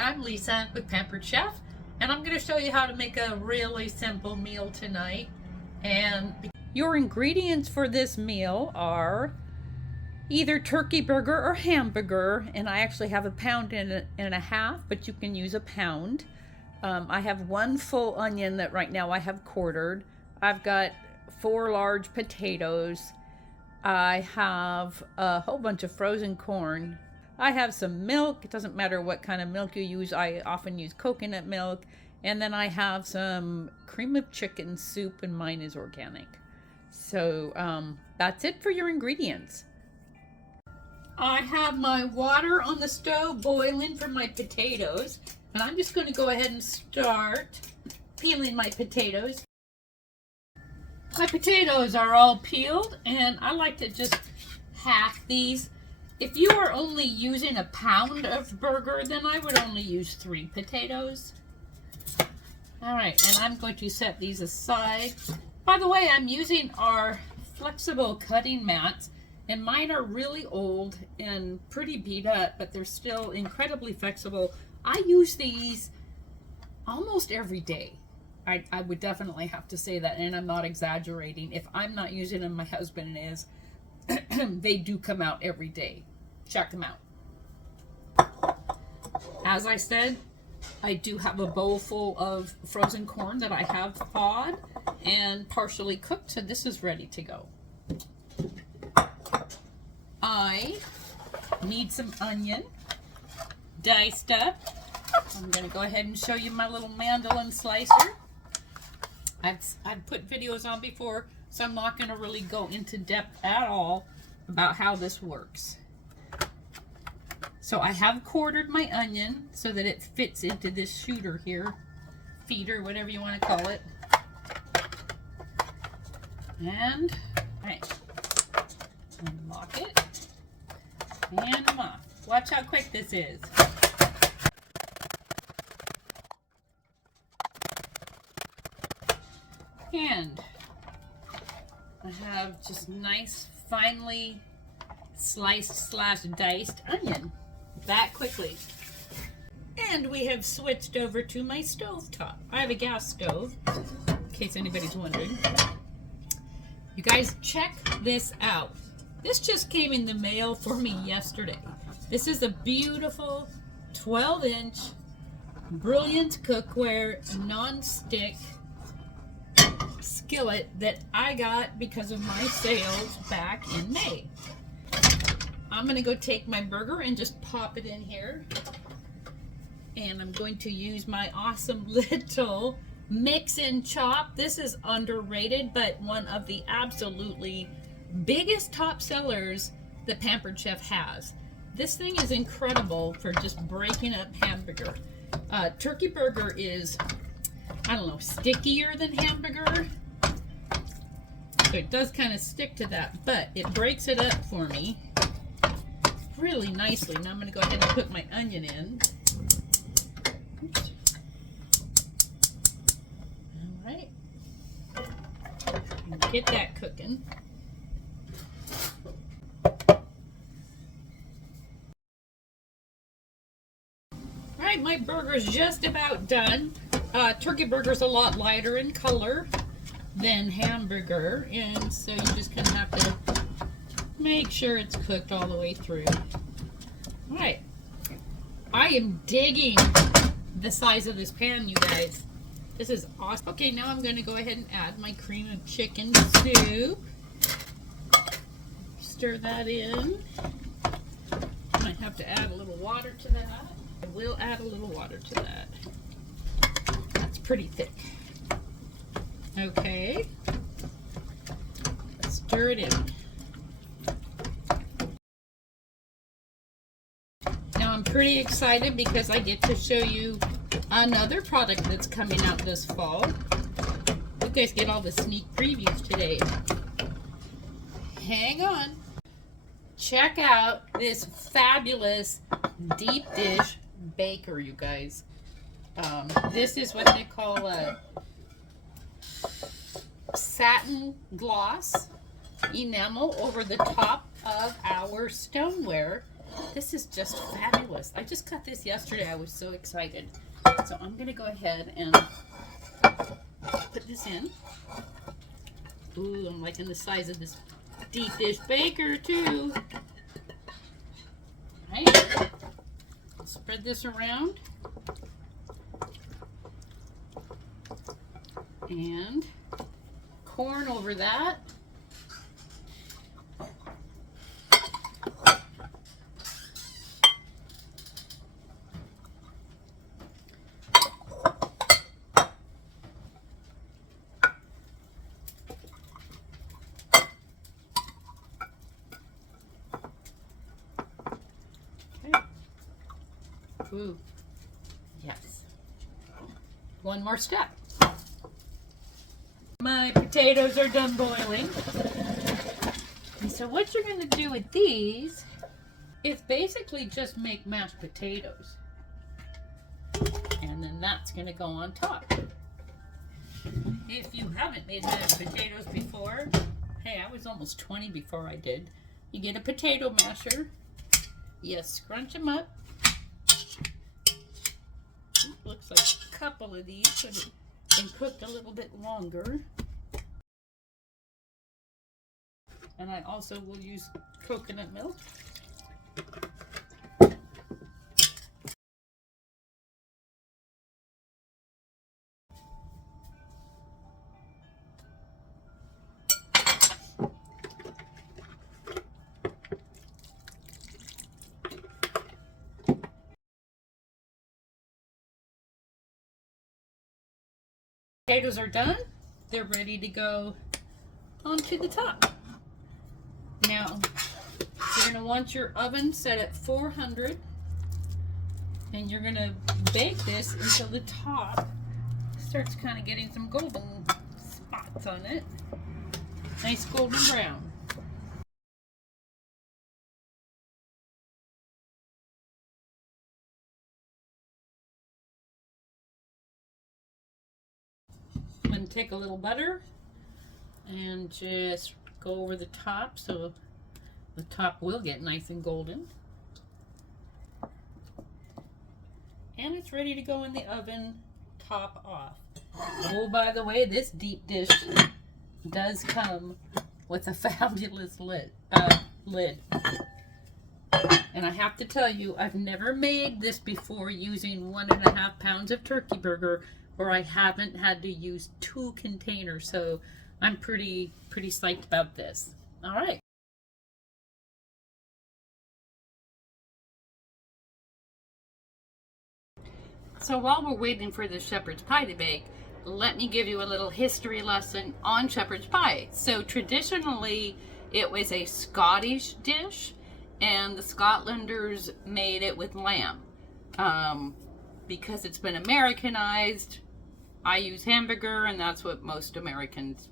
I'm Lisa with Pampered Chef, and I'm going to show you how to make a really simple meal tonight. And your ingredients for this meal are either turkey burger or hamburger, and I actually have a pound and a half, but you can use a pound. I have one full onion that right now I have quartered. I've got 4 large potatoes. I have a whole bunch of frozen corn. I have some milk. It doesn't matter what kind of milk you use. I often use coconut milk. And then I have some cream of chicken soup, and mine is organic. So that's it for your ingredients. I have my water on the stove boiling for my potatoes. And I'm just going to go ahead and start peeling my potatoes. My potatoes are all peeled, and I like to just half these. If you are only using a pound of burger, then I would only use 3 potatoes. All right, and I'm going to set these aside. By the way, I'm using our flexible cutting mats, and mine are really old and pretty beat up, but they're still incredibly flexible. I use these almost every day. I would definitely have to say that, and I'm not exaggerating. If I'm not using them, my husband is. They do come out every day. Check them out. As I said, I do have a bowl full of frozen corn that I have thawed and partially cooked, so this is ready to go. I need some onion diced up. I'm going to go ahead and show you my little mandolin slicer. I've put videos on before, so I'm not going to really go into depth at all about how this works. So I have quartered my onion so that it fits into this shooter here, feeder, whatever you want to call it. And, all right, unlock it, and I'm off. Watch how quick this is. And I have just nice, finely sliced / diced onion that quickly. And we have switched over to my stove top. I have a gas stove, in case anybody's wondering. You guys, check this out. This just came in the mail for me yesterday. This is a beautiful 12-inch Brilliant Cookware non-stick skillet that I got because of my sales back in May. I'm going to go take my burger and just pop it in here. And I'm going to use my awesome little mix and chop. This is underrated, but one of the absolutely biggest top sellers that Pampered Chef has. This thing is incredible for just breaking up hamburger. Turkey burger is, I don't know, stickier than hamburger. So it does kind of stick to that, but it breaks it up for me really nicely. Now I'm going to go ahead and put my onion in. Oops. All right. And get that cooking. All right, my burger's just about done. Turkey burger's a lot lighter in color than hamburger, and so you just kind of have to make sure it's cooked all the way through. All right, I am digging the size of this pan, you guys. This is awesome. Okay, now I'm going to go ahead and add my cream of chicken soup. Stir that in. Might have to add a little water to that. I will add a little water to that. That's pretty thick. Okay. Stir it in. Now I'm pretty excited because I get to show you another product that's coming out this fall. You guys get all the sneak previews today. Hang on. Check out this fabulous deep dish baker, you guys. This is what they call a satin gloss enamel over the top of our stoneware. This is just fabulous. I just cut this yesterday. I was so excited. So I'm going to go ahead and put this in. Ooh, I'm liking the size of this deep dish baker too. All right. Spread this around. And corn over that. Ooh, yes. One more step. My potatoes are done boiling. And so what you're going to do with these is basically just make mashed potatoes. And then that's going to go on top. If you haven't made mashed potatoes before, hey, I was almost 20 before I did. You get a potato masher. You scrunch them up. Looks like a couple of these should have been cooked a little bit longer. And I also will use coconut milk. Potatoes are done. They're ready to go onto the top. Now, you're going to want your oven set at 400, and you're going to bake this until the top starts kind of getting some golden spots on it. Nice golden brown. I'm going to take a little butter and just go over the top so the top will get nice and golden. And it's ready to go in the oven, top off. Oh, by the way, this deep dish does come with a fabulous lid. And I have to tell you, I've never made this before using 1.5 pounds of turkey burger, where I haven't had to use 2 containers. So I'm pretty psyched about this. All right. So while we're waiting for the shepherd's pie to bake, let me give you a little history lesson on shepherd's pie. So traditionally, it was a Scottish dish, and the Scotlanders made it with lamb. Because it's been Americanized, I use hamburger, and that's what most Americans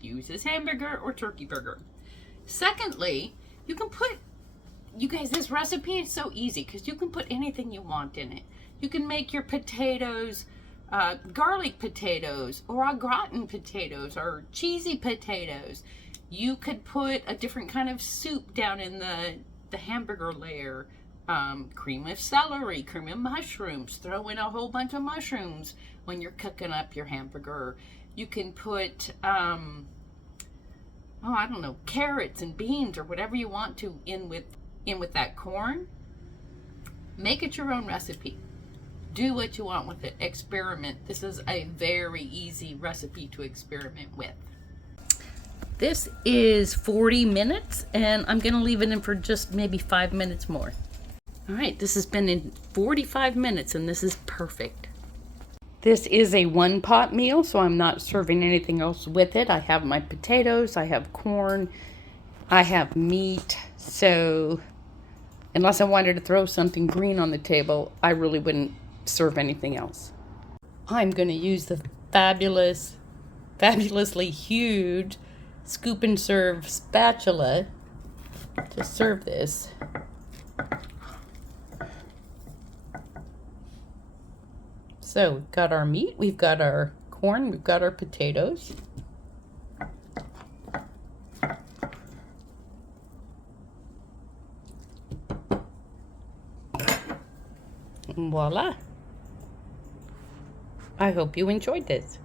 use, is hamburger or turkey burger. Secondly, you guys, this recipe is so easy because you can put anything you want in it. You can make your potatoes garlic potatoes or au gratin potatoes or cheesy potatoes. You could put a different kind of soup down in the hamburger layer. Cream of celery, cream of mushrooms. Throw in a whole bunch of mushrooms when you're cooking up your hamburger. You can put, I don't know, carrots and beans or whatever you want to in with that corn. Make it your own recipe. Do what you want with it. Experiment. This is a very easy recipe to experiment with. This is 40 minutes, and I'm going to leave it in for just maybe 5 minutes more. All right, this has been in 45 minutes, and this is perfect. This is a one-pot meal, so I'm not serving anything else with it. I have my potatoes, I have corn, I have meat, so unless I wanted to throw something green on the table, I really wouldn't serve anything else. I'm going to use the fabulously huge scoop and serve spatula to serve this. So we've got our meat, we've got our corn, we've got our potatoes. voila. I hope you enjoyed this.